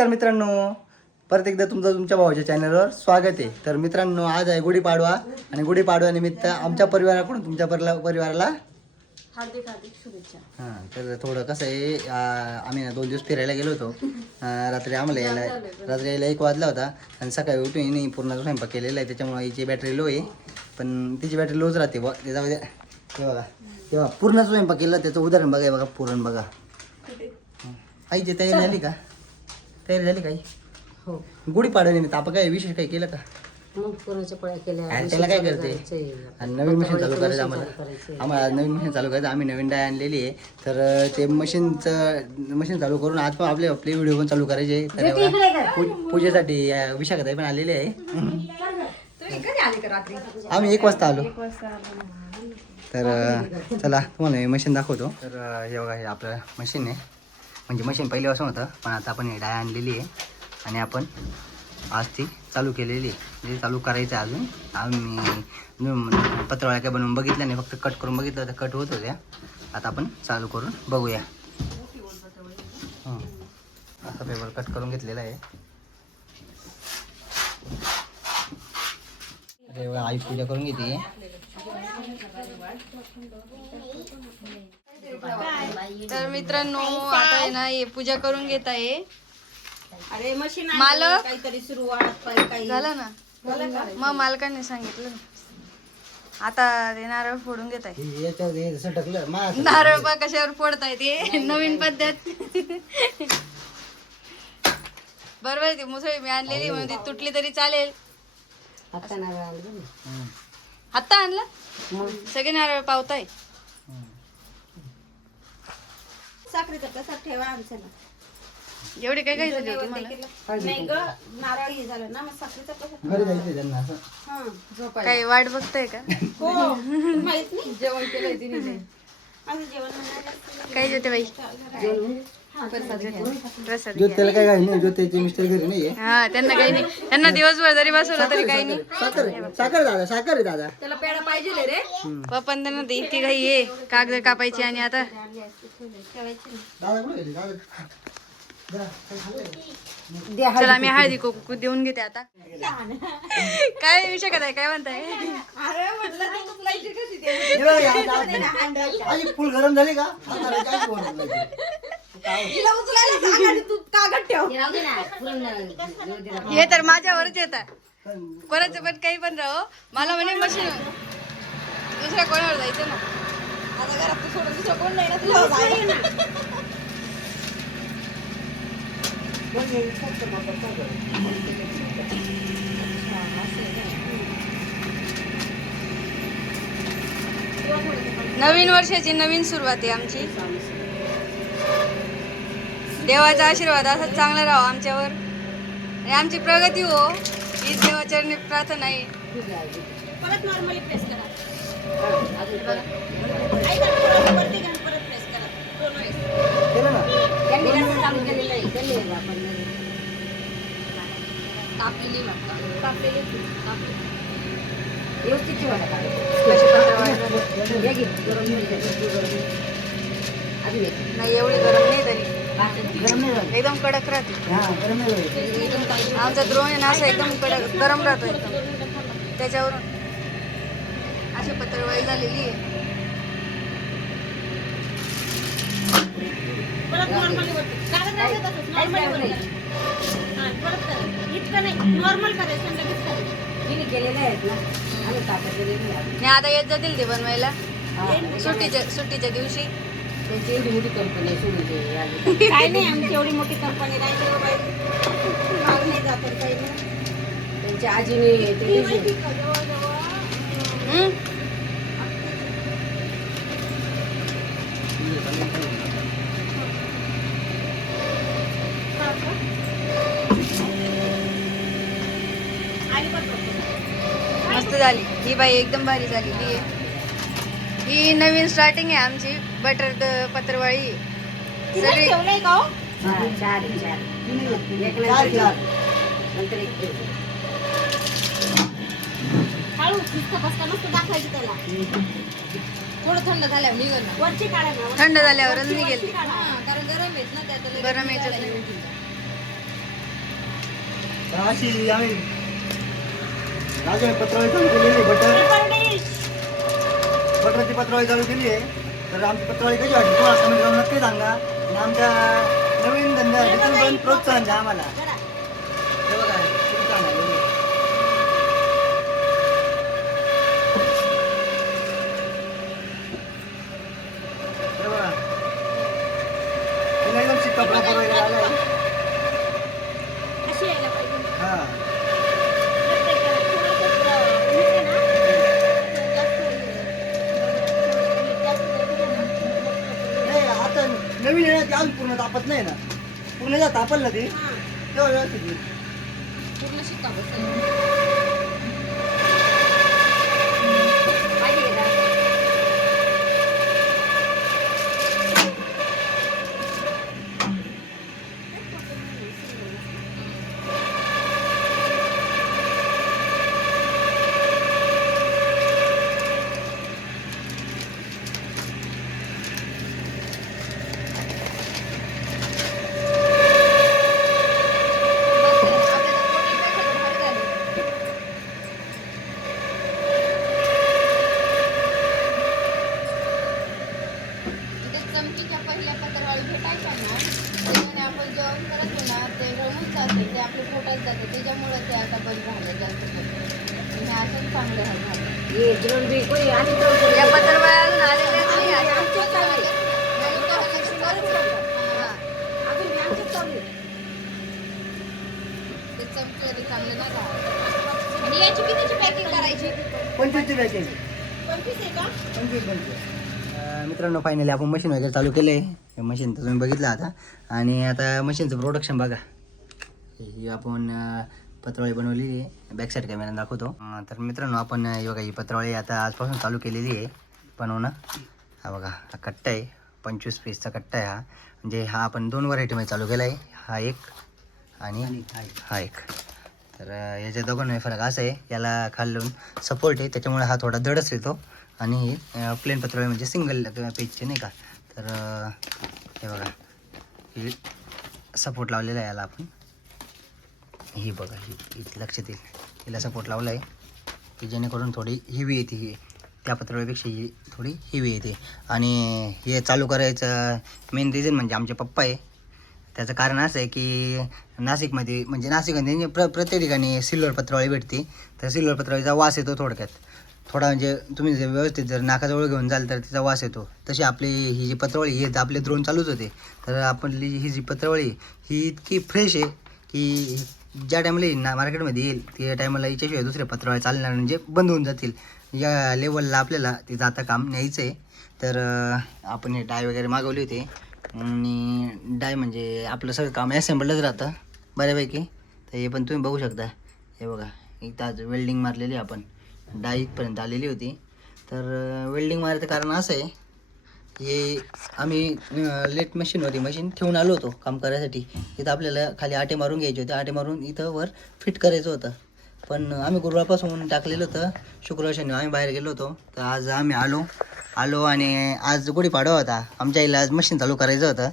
नमस्कार मित्रांनो. परत एकदा तुमचं तुमच्या भावाच्या चॅनलवर स्वागत आहे. तर मित्रांनो आज आहे गुढीपाडवा आणि गुढीपाडव्यानिमित्त आमच्या परिवाराकडून तुमच्या परिला परिवाराला हार्दिक हार्दिक शुभेच्छा. हां तर थोडं कसं आहे आ, आम्ही ना दोन दिवस फिरायला गेलो होतो. रात्री आम्हाला यायला रात्री यायला एक वाजला होता. आणि सकाळी उठून हिने पूर्ण स्वयंपाक केलेला आहे. त्याच्यामुळे हिची बॅटरी लो आहे. पण तिची बॅटरी लोच राहते बघ. ते जाऊ द्या हे बघा. हे बघा पूर्ण स्वयंपाक केला. त्याचं उदाहरण बघा हे बघा पुरण बघा. आईची तयारी झाली का? तयारी झाली काही? हो. गुढीपाडव्यानिमित्त आपण काय विशेष काही केलं का? मग पुरणाच्या पोळ्या केल्या. आणि त्याला काय करते. आणि नवीन मशीन चालू करायचं आम्हाला. आम्हाला आज नवीन मशीन चालू करायचं. आम्ही नवीन डाय आणलेली आहे. तर ते मशीनचं मशीन चालू करून आज पण आपले आपले व्हिडिओ पण चालू करायचे. तर पूजेसाठी विशाखाताई पण आलेले आहे. आम्ही एक वाजता आलो. तर चला तुम्हाला हे मशीन दाखवतो. तर हे बघा हे आपलं मशीन आहे. म्हणजे मशीन पहिल्यापासून होतं पण आता आपण हे डाय आणलेली आहे. आणि आपण आज ती चालू केलेली आहे. म्हणजे चालू करायचं आहे अजून. आम्ही अजून पत्रवाळ्या काय बनवून बघितल्या नाही फक्त कट करून बघितलं तर कट होत होत्या. आता आपण चालू करून बघूया. असा पेपर कट करून घेतलेला आहे. अरे आई पूजा करून घेते. तर मित्रांनो आता आहे ना हे पूजा करून घेत आहे. अरे मशीन मालक? काहीतरी सुरुवात काही झालं ना? मग मालकाने सांगितलं. ना. आता ते नारळ फोडून घेत आहे. नारळ बा कशावर फोडताय ते. नवीन पद्धत. बरोबर आहे ती मुसळी मी आणलेली म्हणून ती तुटली तरी चालेल. आता नारळ. आत्ता आणला? सगळे नारळ पावताय. साखरेचा कसा ठेवा आमचं ना. एवढी काय काय झाली तुम्हाला? नाही ग नारळ हे झालं ना मग साखरेचा कसा घरी जायचं त्यांना असं. हा. काही वाट बघताय का? हो माहीत नाही. जेवण केलंय तिने जेवण काय जेवते बाई? प्रसाद काय काही नाही मिस्टर घरी नाही आहे हा त्यांना काही नाही. त्यांना दिवसभर जरी बसवलं तरी काही नाही. साखर आहे. साखर आहे दादा साखर आहे दादा. त्याला पेढा पाहिजे रे. पप्पा त्यांना ते इतकी घाई आहे. कागद कापायची आणि आता दादा कुठे गेले? दादा जा, काही खाल्लंय? चला मी हळदी कुकू देऊन घेते आता. काय विषय काय काय म्हणताय? हे बघ, या, दादा. आई फुल गरम झाली का? आता काय? तिला उचलायला सांग आणि तू कागद ठेव. हे तर माझ्यावरच येतात कोणाचं पण काही पण राहो. मला म्हणे मशीन दुसऱ्या कोणावर जायचं ना? आता घरात तू सोडून दुसरं कोण नाही ना तुला. नवीन वर्षाची नवीन सुरुवात आहे आमची. देवाचा आशीर्वाद असाच चांगला राहो आमच्यावर. आणि आमची प्रगती हो. हीच देवाचरणी प्रार्थना आहे. परत नॉर्मली प्रेस करा. कापलेली. कापलेली. व्यवस्थित. हे नाही एवढी गरम नाही तरी. एकदम कडक राहते. हा. आमचा द्रोण आहे ना असं एकदम कडक गरम राहतो एकदम. त्याच्यावरून अशी पत्रवाळी झालेली आहे. हा, आता येत जातील ते बनवायला. सुट्टीच्या सुट्टीच्या दिवशी. एवढी मोठी कंपनी आहे सोडून दे आली. काय नाही आमची एवढी मोठी कंपनी राहिली बाई. भाग नाही जात आहे काही नाही. त्यांच्या आजीने ते. मस्त झाली ही बाई एकदम भारी झालेली आहे ही नवीन स्टार्टिंग आहे आमची बटर पत्रवाळी तिने सगळी ठेवलंय का चार आहे, चार. एक चार नंतर चार. नंतर एक ठेव. हळू नुसतं बसता नुसतं दाखवायचं त्याला थोडं थंड झाल्यावर निघल वरची काढा ना थंड झाल्यावरच निघेल. काढा. गरम यायचं नाही तर अशी आम्ही राजा पत्रावळी चालू केलेली बटर बटरची पत्रावळी चालू केली आहे. तर आमची पत्रावळी कशी वाटली? तुम्हाला कमेंट करून नक्की सांगा. आणि आमच्या नवीन धंद्यासाठी पण प्रोत्साहन द्या आम्हाला हे बघा किती छान आहे. हे बघा. तिला एकदम शिक्का प्रॉपर वगैरे आलाय अशी यायला पाहिजे हा नाही आता नवीन आहे ना ती अजून पूर्ण तापत नाही ना? पूर्ण जर तापल ना ती तेव्हा व्यवस्थित पूर्ण शिक तापत पाहिजे का चमकीच्या पहिल्या पत्रावळी भेटायच्या ना त्याच्याने आपण जेवण करत ना ते रमून जाते ते आपल्या पोटात जाते त्याच्यामुळे ते आता बंद झालं जास्त. आणि असंच चांगलं झालं. हे या पत्रवळ्या अजून नाही. ते चांगलं नाही राहत. आणि याची कितीची पॅकिंग करायची. पंचवीसची पंचवीस आहे का? पंचवीस पंचवीस. मित्रांनो फायनली आपण मशीन वगैरे चालू केलं आहे मशीन तर तुम्ही बघितलं आता. आणि आता मशीनचं प्रोडक्शन बघा. ही आपण पत्रावळी बनवलेली आहे. बॅक साईड कॅमेरा दाखवतो. तर मित्रांनो आपण योगा ही पत्रावळी आता आजपासून चालू केलेली आहे. बनवणं. हा बघा हा कट्टा आहे. पंचवीस पीसचा कट्टा आहे हा. म्हणजे हा आपण दोन व्हरायटीमध्ये चालू केला आहे हा एक आणि हा एक. तर याच्या दोघांमध्ये फरक असा आहे. याला खालून सपोर्ट आहे. त्याच्यामुळे हा थोडा दडच येतो. आणि प्लेन पत्रावळी म्हणजे सिंगल पेजचे नाही का? तर हे बघा. हे सपोर्ट लावलेला आहे याला आपण. ही बघा ही इथे लक्षात येईल. हिला सपोर्ट लावला आहे की जेणेकरून थोडी हिवी येते ही. त्या पत्रावळीपेक्षा ही थोडी हिवी येते. आणि हे चालू करायचं मेन रिझन म्हणजे आमचे पप्पा आहे. त्याचं कारण असं आहे की नाशिकमध्ये म्हणजे नाशिकमध्ये प्र प्रत्येक ठिकाणी सिल्वर पत्रावळी भेटते. तर सिल्वर पत्रावळीचा वास येतो थोडक्यात. थोडा म्हणजे तुम्ही जर व्यवस्थित जर नाकाजवळ घेऊन जाल तर तिचा वास येतो. तशी आपली ही जी पत्रावळी ही तर आपले द्रोण चालूच होते. तर आपली ही जी पत्रावळी ही इतकी फ्रेश आहे की ज्या टायमाला येईल ना मार्केटमध्ये येईल त्या टायमाला हिच्याशिवाय दुसऱ्या पत्रावळ्या चालणार म्हणजे बंद होऊन जातील. या लेवलला आपल्याला तिथं आता काम न्यायचं आहे तर आपण हे डाय वगैरे मागवले होते. आणि डाय म्हणजे आपलं सगळं काम असेंबलच राहतं बऱ्यापैकी. तर हे पण तुम्ही बघू शकता. हे बघा इथं वेल्डिंग मारलेली आहे आपण. डाईपर्यंत आलेली होती. तर वेल्डिंग मारायचं कारण असं आहे हे आम्ही लेट मशीन होती मशीन ठेवून आलो होतो काम करायसाठी. इथं आपल्याला खाली आटे मारून घ्यायचे होते. आटे मारून इथं वर फिट करायचं होतं. पण आम्ही गुरुवारपासून टाकलेलं होतं. शुक्रवार शनिवार आम्ही बाहेर गेलो होतो. तर आज आम्ही आलो. आलो आणि आज गुढीपाडवा होता. आमच्या आईला आज मशीन चालू करायचं होतं.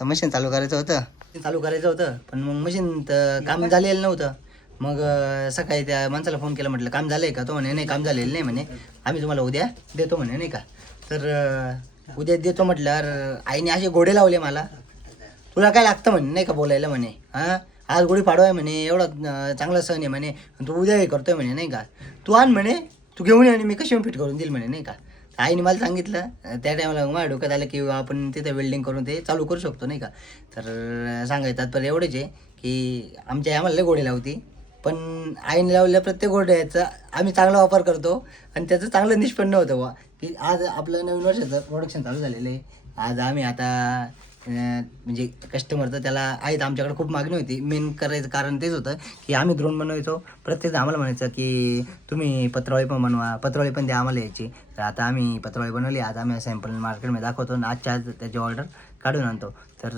तर मशीन चालू करायचं होतं. चालू करायचं होतं. पण मग मशीन तर काम झालेलं नव्हतं. मग सकाळी त्या माणसाला फोन केला म्हटलं काम झालं आहे का? तो म्हणे नाही काम झालेलं नाही म्हणे. आम्ही तुम्हाला उद्या देतो म्हणे नाही का? तर उद्या देतो म्हटल्यावर आईने असे घोडे लावले मला. तुला काय लागतं म्हणे नाही का बोलायला म्हणे? हां? आज गुढी पाडवा आहे म्हणे एवढा चांगला सण आहे म्हणे तू उद्या हे करतोय म्हणे नाही का? तू आण म्हणे तू घेऊन ये आणि मी कशी फिट करून देईल म्हणे नाही का? आईने मला सांगितलं त्या टायमाला माझ्या डोक्यात आलं की आपण तिथे वेल्डिंग करून ते चालू करू शकतो नाही का? तर सांगायचं तात्पर्य एवढेच आहे की आमच्या आम्हाला लय गोडी लावती. पण आईने लावलेल्या प्रत्येक गोड्याचा आम्ही चांगला वापर करतो. आणि त्याचं चांगलं निष्पन्न होतं बा की आज आपलं नवीन वर्षाचं प्रोडक्शन चालू झालेलं आहे. आज आम्ही आता म्हणजे कस्टमरचं त्याला आहेत आमच्याकडे खूप मागणी होती. मेन करायचं कारण तेच होतं की आम्ही द्रोण बनवायचो. प्रत्येक आम्हाला म्हणायचं की तुम्ही पत्रावळी पण बनवा पत्रावळी पण द्या आम्हाला यायची तर आता आम्ही पत्रावळी बनवली. आज आम्ही सॅम्पल मार्केटमध्ये दाखवतो. आणि आजच्या आज त्याची ऑर्डर काढून आणतो. तर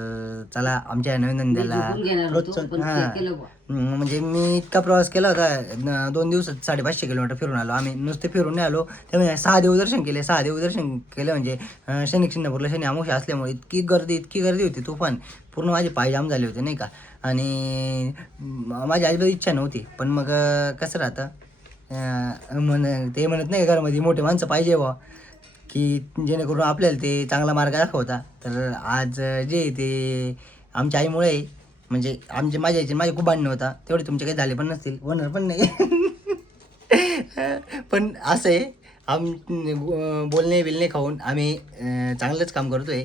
चला आमच्या नवीन धंद्याला झोपून घेणार होतो, प्रोत्साहन- पण ते हां. केलं बुवा. हम्म, म्हणजे मी इतका प्रवास केला होता दोन दिवसात साडेपाचशे किलोमीटर फिरून आलो. आम्ही नुसते फिरून नाही आलो त्यामुळे सहा देवदर्शन केले. सहा देवदर्शन केलं म्हणजे अं, शनी शिंगणापूरला शनी अमोशा असल्यामुळे इतकी गर्दी इतकी गर्दी होती तुफान. पूर्ण माझे पाय जाम झाले होते नाही का? आणि माझी अजिबात इच्छा नव्हती. पण मग कसं राहतं? म्हण ते म्हणत नाही का घरामध्ये मोठे माणसं पाहिजे बा की जेणेकरून आपल्याला ते चांगला मार्ग दाखवता. तर आज जे ते आमच्या आईमुळे आहे. म्हणजे आमचे माझ्या आईचे माझे खूप भांडणं होता. तेवढे तुमचे काही झाले पण नसतील. होणार पण नाही. पण असं आहे आम बोलणे बिलणे खाऊन आम्ही चांगलंच काम करतो आहे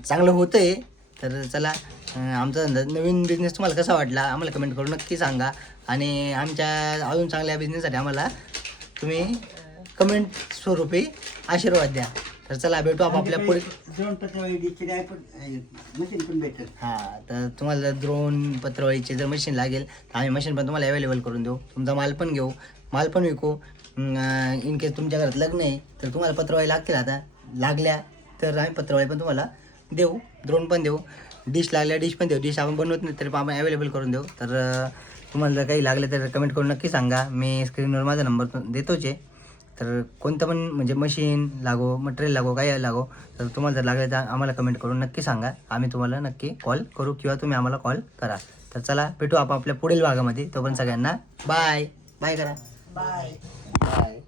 चांगलं होतं आहे तर चला आमचा धंदा नवीन बिझनेस तुम्हाला कसा वाटला? आम्हाला कमेंट करून नक्की सांगा. आणि आमच्या अजून चांगल्या बिझनेससाठी आम्हाला तुम्ही कमेंट स्वरूपी आशीर्वाद द्या. तर चला भेटू आपण आपल्या पुढे ड्रोन पत्रवाळीचे पण मशीन पण भेटेल. हां तर तुम्हाला जर द्रोण पत्रवाळीचे जर मशीन लागेल तर आम्ही मशीन पण तुम्हाला अवेलेबल करून देऊ. तुमचा माल पण घेऊ. माल पण विकू. इन केस तुमच्या घरात लग्न आहे तर तुम्हाला पत्रवाळी लागतील आता. लागल्या तर आम्ही पत्रवाळी पण तुम्हाला देऊ. द्रोण पण देऊ. डिश लागल्या डिश पण देऊ. डिश आपण बनवत नाही तरी पण आपण अवेलेबल करून देऊ. तर तुम्हाला जर काही लागलं तर कमेंट करून नक्की सांगा. मी स्क्रीनवर माझा नंबर देतोच आहे. तर कोणतं पण म्हणजे मशीन लागो मटेरियल लागो काही लागो तर तुम्हाला जर लागलं तर आम्हाला कमेंट करून नक्की सांगा. आम्ही तुम्हाला नक्की कॉल करू किंवा तुम्ही आम्हाला कॉल करा. तर चला भेटू आपण आपल्या पुढील भागामध्ये. तोपर्यंत सगळ्यांना बाय बाय करा. Bye bye